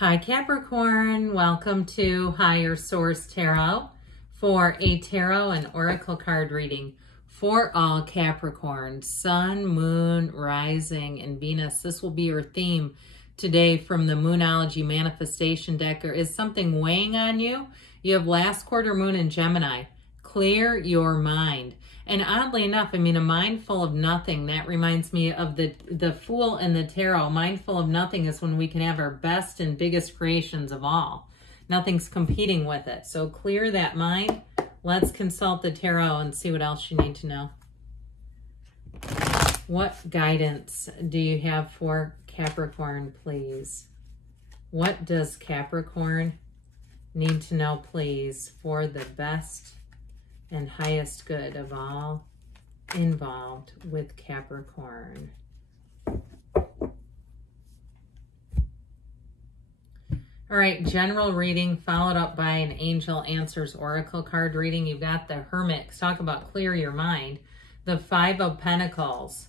Hi Capricorn, welcome to Higher Source Tarot for a tarot and oracle card reading for all Capricorn, Sun, Moon, Rising, and Venus. This will be your theme today from the Moonology Manifestation deck. Or is something weighing on you? You have last quarter moon in Gemini. Clear your mind. And oddly enough, a mind full of nothing, that reminds me of the Fool and the Tarot. Mind full of nothing is when we can have our best and biggest creations of all. Nothing's competing with it. So clear that mind. Let's consult the tarot and see what else you need to know. What guidance do you have for Capricorn, please? What does Capricorn need to know, please, for the best and highest good of all involved with Capricorn? All right, general reading followed up by an Angel Answers Oracle card reading. You've got the Hermit. Talk about clear your mind. The Five of Pentacles,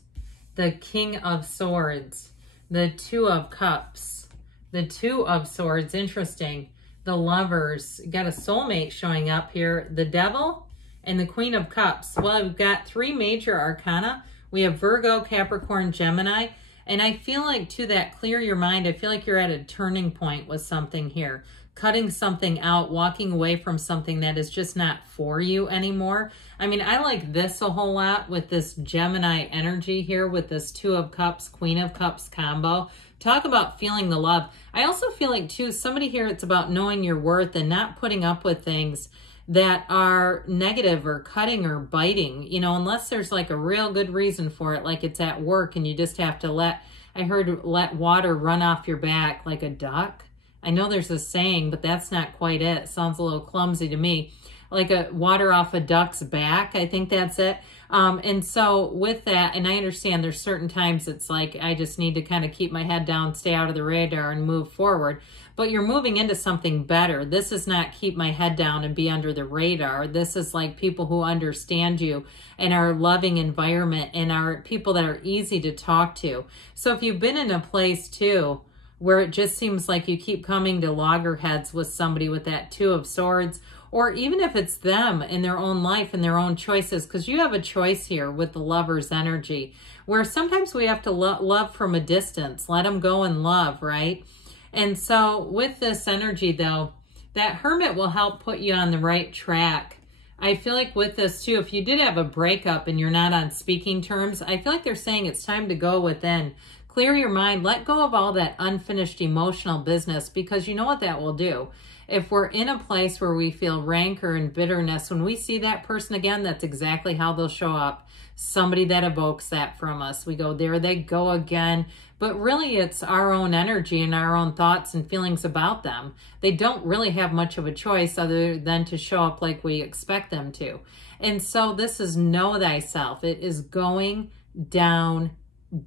the King of Swords, the Two of Cups, the Two of Swords, interesting. The Lovers, got a soulmate showing up here, the Devil, and the Queen of Cups. Well, we've got three major arcana. We have Virgo, Capricorn, Gemini. And I feel like, to that clear your mind, I feel like you're at a turning point with something here. Cutting something out, walking away from something that is just not for you anymore. I like this a whole lot with this Gemini energy here with this Two of Cups, Queen of Cups combo. Talk about feeling the love. I also feel like, too, somebody here, it's about knowing your worth and not putting up with things that are negative or cutting or biting, unless there's like a real good reason for it, like it's at work and you just have to let water run off your back like a duck. I know there's a saying, but that's not quite it. It sounds a little clumsy to me. Like a water off a duck's back. I think that's it. And so with that, and I understand there's certain times it's like I just need to kind of keep my head down, stay out of the radar and move forward. But you're moving into something better. This is not keep my head down and be under the radar. This is like people who understand you and are a loving environment and are people that are easy to talk to. So if you've been in a place too where it just seems like you keep coming to loggerheads with somebody with that Two of Swords, or even if it's them in their own life and their own choices, because you have a choice here with the Lover's energy, where sometimes we have to love from a distance, let them go and love, right? And so with this energy, though, that Hermit will help put you on the right track. I feel like with this, too, if you did have a breakup and you're not on speaking terms, I feel like they're saying it's time to go within. Clear your mind. Let go of all that unfinished emotional business, because you know what that will do. If we're in a place where we feel rancor and bitterness, when we see that person again, that's exactly how they'll show up. Somebody that evokes that from us. We go, there they go again. But really, it's our own energy and our own thoughts and feelings about them. They don't really have much of a choice other than to show up like we expect them to. And so this is know thyself. It is going down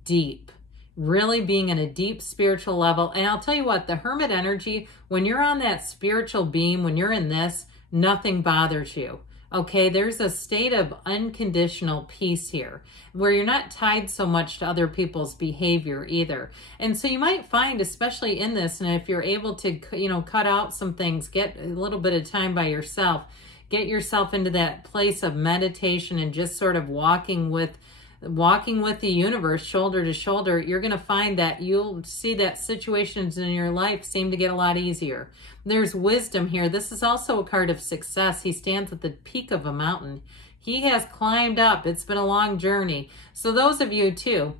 deep. Really being in a deep spiritual level. And I'll tell you what, the Hermit energy, when you're on that spiritual beam, when you're in this, nothing bothers you. Okay, there's a state of unconditional peace here where you're not tied so much to other people's behavior either. And so you might find, especially in this, and if you're able to, cut out some things, get a little bit of time by yourself, get yourself into that place of meditation and just sort of walking with the universe shoulder to shoulder, you're going to find that you'll see that situations in your life seem to get a lot easier. There's wisdom here. This is also a card of success. He stands at the peak of a mountain. He has climbed up. It's been a long journey. So those of you too,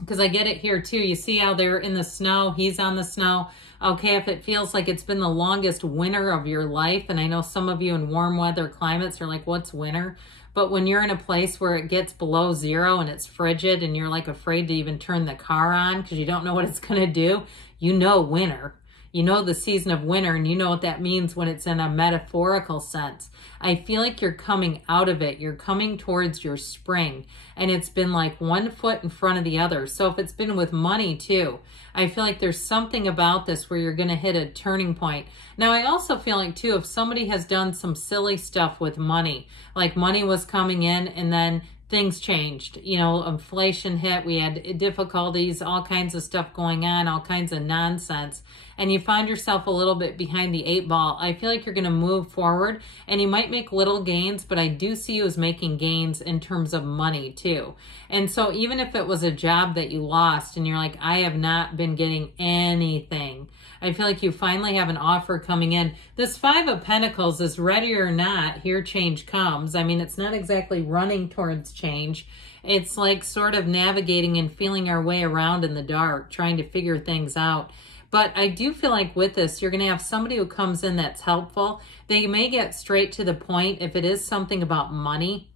because I get it here too. You see how they're in the snow. He's on the snow. Okay, if it feels like it's been the longest winter of your life, and I know some of you in warm weather climates are like, what's winter? But when you're in a place where it gets below zero and it's frigid and you're like afraid to even turn the car on because you don't know what it's going to do, you know winter. You know the season of winter, and you know what that means when it's in a metaphorical sense. I feel like you're coming out of it. You're coming towards your spring, and it's been like one foot in front of the other. So if it's been with money too, I feel like there's something about this where you're going to hit a turning point. Now, I also feel like too, if somebody has done some silly stuff with money, like money was coming in and then things changed. You know, inflation hit, we had difficulties, all kinds of stuff going on, all kinds of nonsense, and you find yourself a little bit behind the 8 ball. I feel like you're going to move forward, and you might make little gains, but I do see you as making gains in terms of money too. And so even if it was a job that you lost and you're like, I have not been getting anything, I feel like you finally have an offer coming in. This 5 of Pentacles is ready or not, here change comes. I mean, it's not exactly running towards change. It's like sort of navigating and feeling our way around in the dark, trying to figure things out. But I do feel like with this, you're going to have somebody who comes in that's helpful. They may get straight to the point if it is something about money.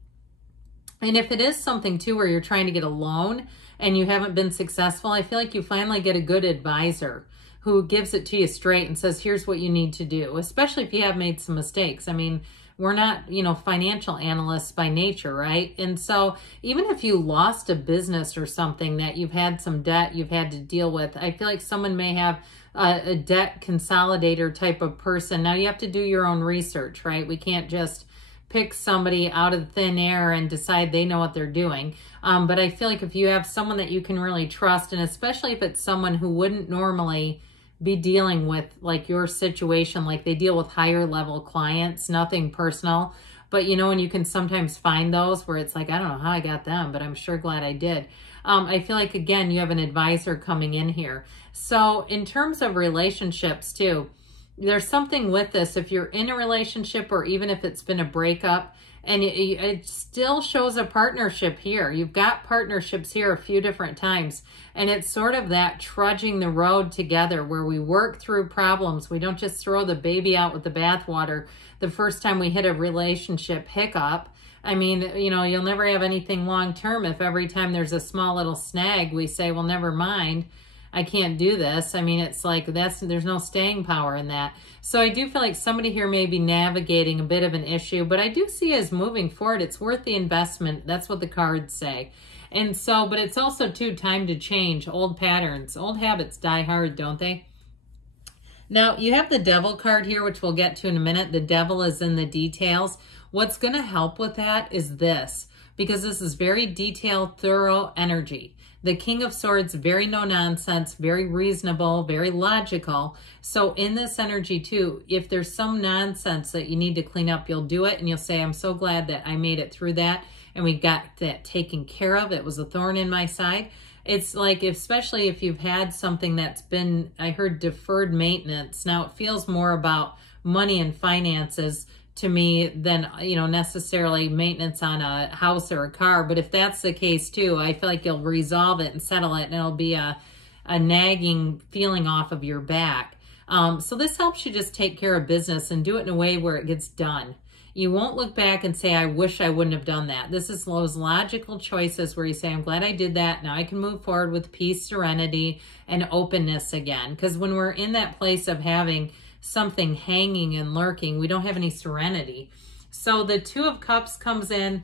And if it is something too where you're trying to get a loan and you haven't been successful, I feel like you finally get a good advisor who gives it to you straight and says, here's what you need to do, especially if you have made some mistakes. I mean, we're not, you know, financial analysts by nature, right? And so even if you lost a business or something that you've had some debt you've had to deal with, I feel like someone may have a debt consolidator type of person. Now you have to do your own research, right? We can't just pick somebody out of thin air and decide they know what they're doing. But I feel like if you have someone that you can really trust, and especially if it's someone who wouldn't normally be dealing with like your situation, like they deal with higher level clients, nothing personal, but you know, and you can sometimes find those where it's like, I don't know how I got them, but I'm sure glad I did. I feel like, again, you have an advisor coming in here. So in terms of relationships too, there's something with this. If you're in a relationship or even if it's been a breakup, and it still shows a partnership here. You've got partnerships here a few different times. And it's sort of that trudging the road together where we work through problems. We don't just throw the baby out with the bathwater the first time we hit a relationship hiccup. I mean, you know, you'll never have anything long term if every time there's a small little snag, we say, well, never mind, I can't do this. I mean, it's like there's no staying power in that. So I do feel like somebody here may be navigating a bit of an issue, but I do see as moving forward, it's worth the investment. That's what the cards say. And so, but it's also too time to change. Old patterns, old habits die hard, don't they? Now you have the Devil card here, which we'll get to in a minute. The Devil is in the details. What's going to help with that is this, because this is very detailed, thorough energy. The King of Swords, very no nonsense, very reasonable, very logical. So in this energy too, if there's some nonsense that you need to clean up, you'll do it and you'll say, I'm so glad that I made it through that and we got that taken care of. It was a thorn in my side. It's like, especially if you've had something that's been, I heard deferred maintenance. Now it feels more about money and finances to me than, you know, necessarily maintenance on a house or a car. But if that's the case too, I feel like you'll resolve it and settle it and it'll be a nagging feeling off of your back. So this helps you just take care of business and do it in a way where it gets done. You won't look back and say, I wish I wouldn't have done that. This is those logical choices where you say, I'm glad I did that. Now I can move forward with peace, serenity, and openness again. Because when we're in that place of having something hanging and lurking, we don't have any serenity. So the Two of Cups comes in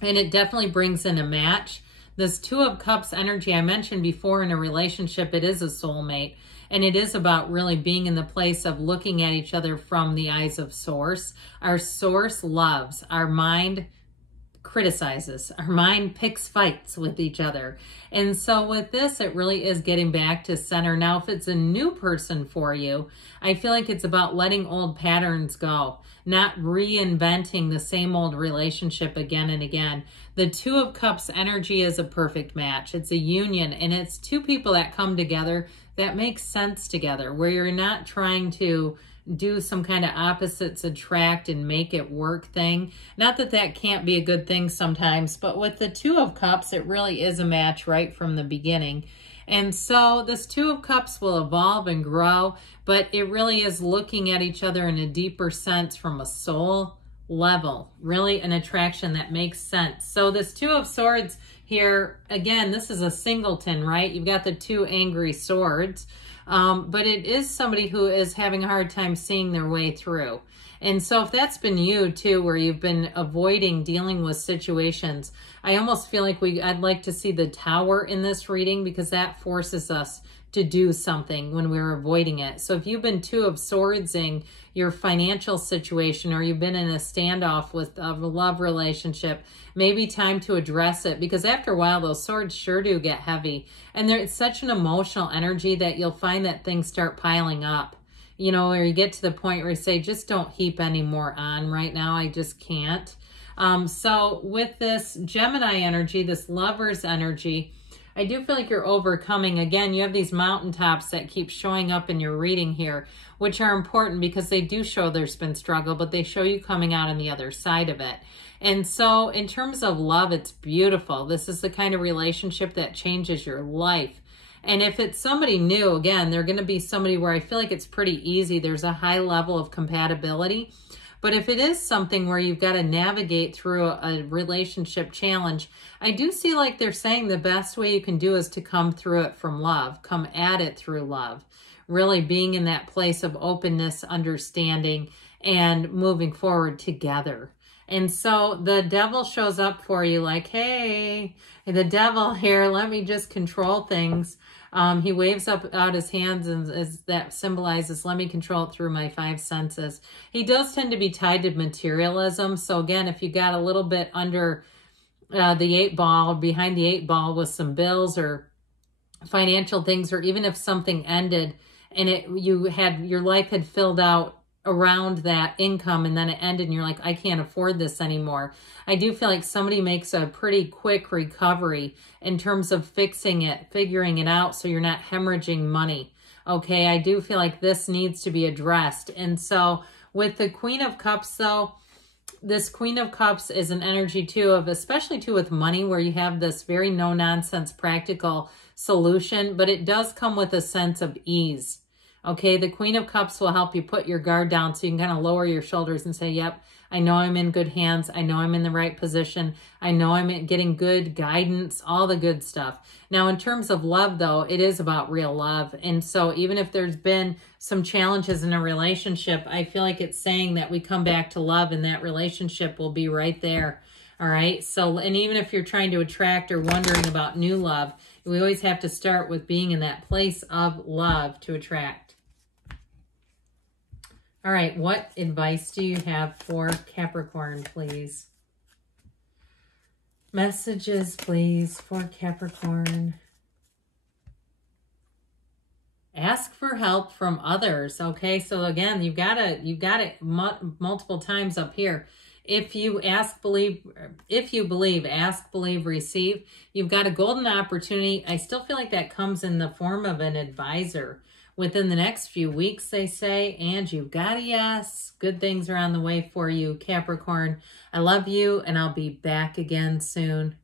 and it definitely brings in a match. This Two of Cups energy I mentioned before in a relationship, it is a soulmate. And it is about really being in the place of looking at each other from the eyes of source. Our source loves, our mind criticizes, our mind picks fights with each other. And so with this, it really is getting back to center. Now, if it's a new person for you, I feel like it's about letting old patterns go, not reinventing the same old relationship again and again. The Two of Cups energy is a perfect match. It's a union, and it's two people that come together that makes sense together, where you're not trying to do some kind of opposites attract and make it work thing. Not that that can't be a good thing sometimes, but with the Two of Cups, it really is a match right from the beginning. And so this Two of Cups will evolve and grow, but it really is looking at each other in a deeper sense from a soul level, really an attraction that makes sense. So this Two of Swords here, again, this is a singleton, right? You've got the two angry swords, but it is somebody who is having a hard time seeing their way through. And so if that's been you too, where you've been avoiding dealing with situations, I almost feel like I'd like to see the Tower in this reading, because that forces us to do something when we were avoiding it. So if you've been Two of Swords in your financial situation, or you've been in a standoff with a love relationship, maybe time to address it, because after a while, those swords sure do get heavy. And it's such an emotional energy that you'll find that things start piling up. You know, where you get to the point where you say, just don't heap any more on right now. I just can't. So with this Gemini energy, this Lover's energy, I do feel like you're overcoming. Again, you have these mountaintops that keep showing up in your reading here, which are important because they do show there's been struggle, but they show you coming out on the other side of it. And so in terms of love, it's beautiful. This is the kind of relationship that changes your life. And if it's somebody new, again, they're going to be somebody where I feel like it's pretty easy. There's a high level of compatibility. But if it is something where you've got to navigate through a relationship challenge, I do see like they're saying the best way you can do is to come through it from love, come at it through love, really being in that place of openness, understanding, and moving forward together. And so the devil shows up for you like, hey, the devil here, let me just control things. He waves out his hands, and that symbolizes, let me control it through my five senses. He does tend to be tied to materialism. So again, if you got a little bit under the 8 ball, behind the 8 ball with some bills or financial things, or even if something ended and your life had filled out around that income and then it ended and you're like, I can't afford this anymore. I do feel like somebody makes a pretty quick recovery in terms of fixing it, figuring it out so you're not hemorrhaging money. Okay, I do feel like this needs to be addressed. And so with the Queen of Cups though, this Queen of Cups is an energy too of, especially too with money, where you have this very no-nonsense practical solution, but it does come with a sense of ease. Okay, the Queen of Cups will help you put your guard down so you can kind of lower your shoulders and say, yep, I know I'm in good hands. I know I'm in the right position. I know I'm getting good guidance, all the good stuff. Now, in terms of love, though, it is about real love. And so even if there's been some challenges in a relationship, I feel like it's saying that we come back to love and that relationship will be right there. All right. So, and even if you're trying to attract or wondering about new love, we always have to start with being in that place of love to attract. All right, what advice do you have for Capricorn, please? Messages, please, for Capricorn. Ask for help from others, okay? So again, you've got it multiple times up here. If you ask, believe, ask, believe, receive. You've got a golden opportunity. I still feel like that comes in the form of an advisor. Within the next few weeks, they say, and you've got a yes. Good things are on the way for you, Capricorn. I love you, and I'll be back again soon.